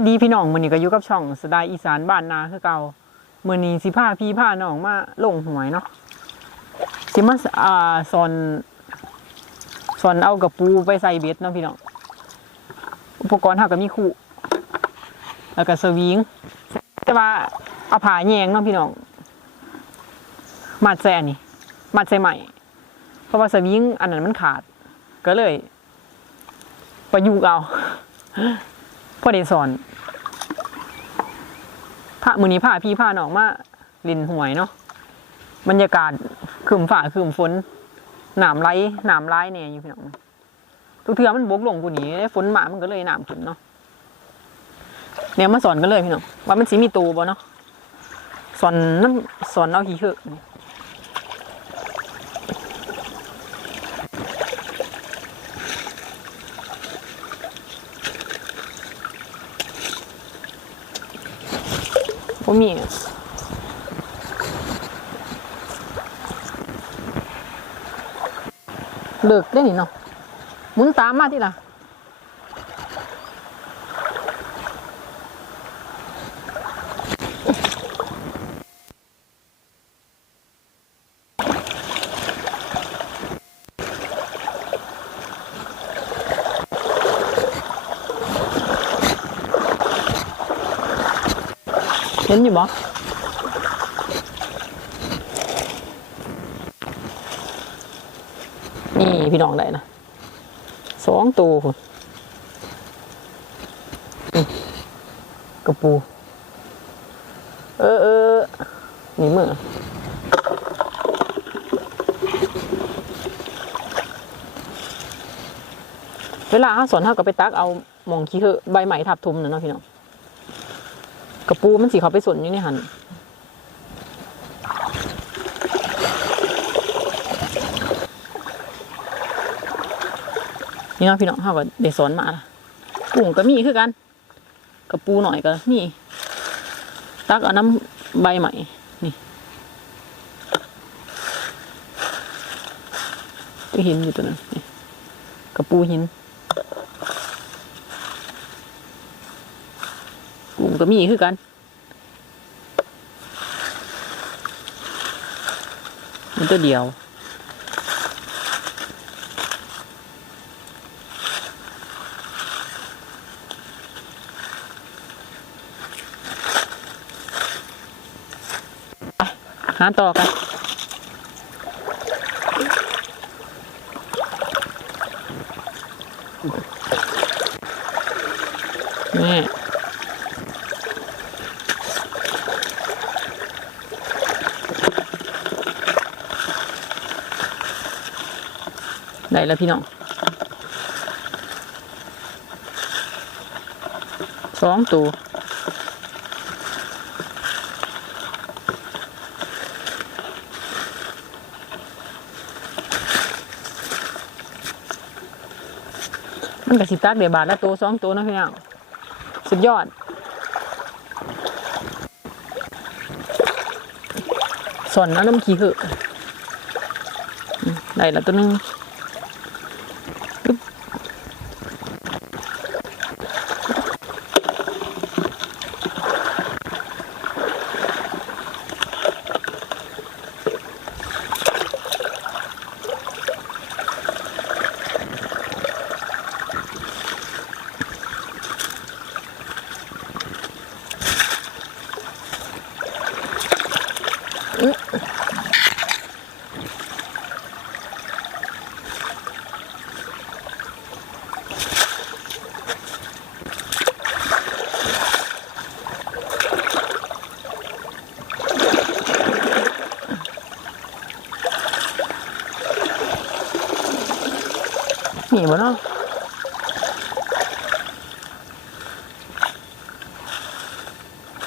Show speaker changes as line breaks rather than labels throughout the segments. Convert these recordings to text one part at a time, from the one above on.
วัสดีพี่น้องมือนี้ก็อยู่กับช่องสไตล์อีสานบ้านนาคือเก่ามือนี้สิพาพี่พาน้องมาลงหวยเนาะสิมาอ่าสอนสอนเอากระปูไปใส่เบ็ดเนาะพี่น้องอุปกรณ์เฮาก็มีคู่แล้วก็สวิงแต่ว่าเอาผ้าแยงเนาะพี่น้องมัดใส่นนี้มัดใส่ใหม่ เพราะว่าสวิงอันนั้นมันขาด ก็เลย ประยุกเอา พอได้สอนพระมือนี้พาพี่พาน้องมาลินห่วยเนาะบรรยากาศคืมฝ่าคืมฝนหนามไหลหนามไล่เนี่ยอยู่พี่น้องทุกเทือมันบกลงกูนี้ฝนหมามันก็เลยหนามขึ้นเนาะเนี่ยมาสอนกันเลยพี่น้องว่ามันสีมีตูบ่เนาะสอนน้ำสอนเอาขี้เหือะ บ่มีเลิกได้นี่เนาะหมุนตามมาที่ล่ะ เห็นอยู่บ่นี่พี่น้องได้นะสองตัวคุณกระปู เออเออนี่มือเวลาเขาสอนเขาก็ไปตักเอาหมองขี้เหอะใบใหม่ทับทุมนะเนาะพี่น้อง กระปูมันสีเขาไปสนอยู่ในหันนี่เนาะพี่น้องเขาก็ได้สอนมาละกุ้งก็มีคือกันกระปูหน่อยก็นี่ตักเอาน้ำใบใหม่นี่ตัวหินอยู่ตัวนั้นกระปูหิน ก็มีคือกันมันตัวเดียวหาต่อกันนี่ ได้แล้วพี่น้องสองตัวมันกับสิตักเดี๋ยวบาทละตัวสองตัวนะพี่น้องสุดยอดสอนน้ำขี้เหอได้แล้วตัวนึง บ่เนาะ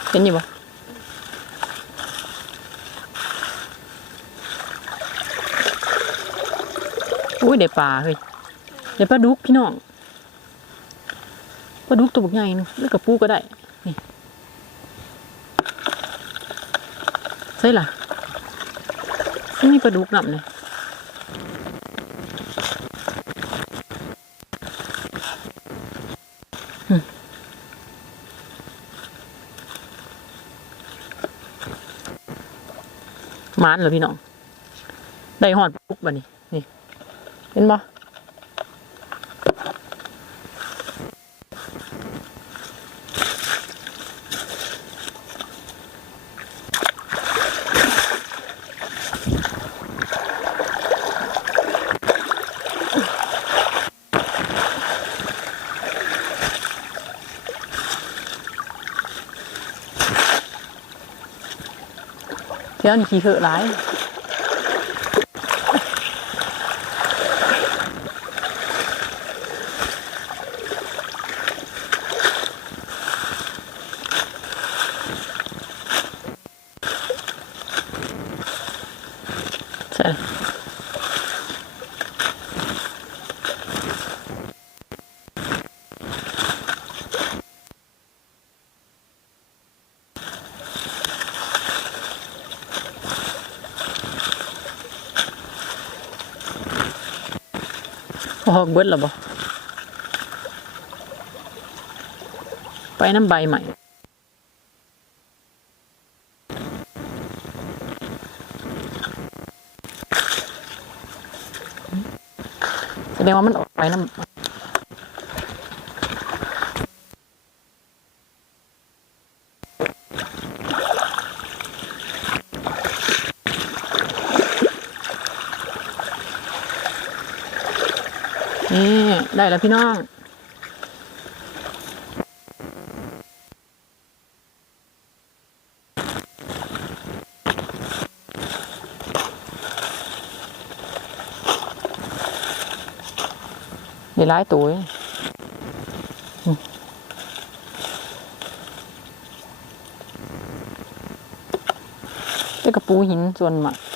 เห็นอยู่บ่อุ้ยได้ปลาเฮ้ยได้ปลาดุกพี่น้องปลาดุกตัวบักใหญ่นึงหรือกับปูก็ได้นี่ใช่ล่ะไม่มีปลาดุกนำเลย มานเหรอพี่น้อง ได้หอดปุ๊บบันนี้นี่ เห็นบ่ เที่ยวนี่ขี้เหอะหลาย หอเบิดแล้วบ่ไปน้ำใบใหม่แสดงว่ามันออกไปน้ำนี่ ได้แล้วพี่น้องได้หลายตัวอยู่อืมเป็นกระปูหินส่วนมาก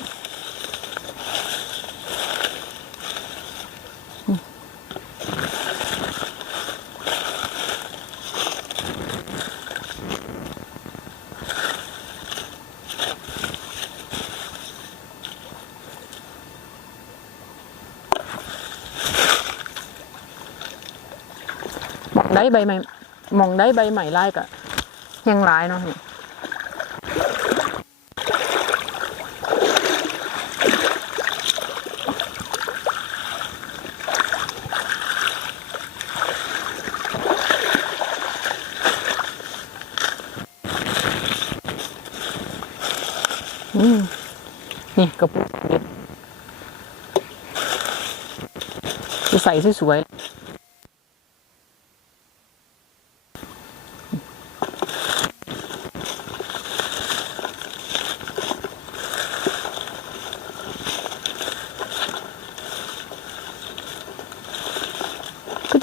ได้ใบใหม่หมองได้ใบใหม่ไล่กะยังร้ายเนาะนี่อืมนี่กระปุกเด็ดจะใส่สวยๆ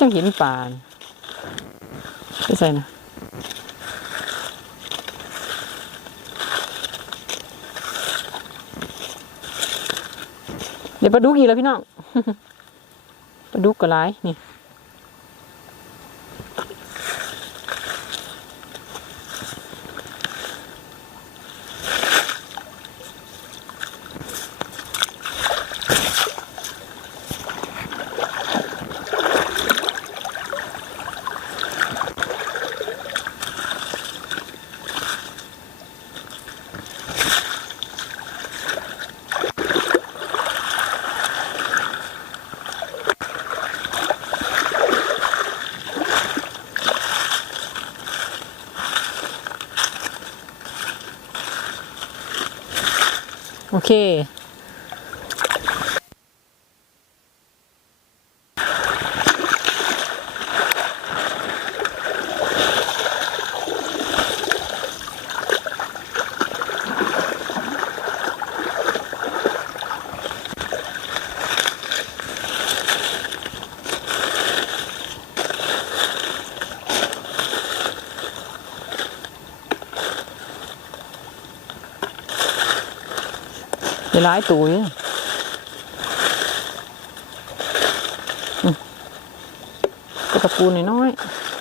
จังเห็นป่านไม่ใช่นะเดี๋ยวปลาดุกอีกแล้วพี่น้องปลาดุกก็ร้ายนี่ โอเค ได้หลายตัวอยู่ก็ตะปูน้อยๆ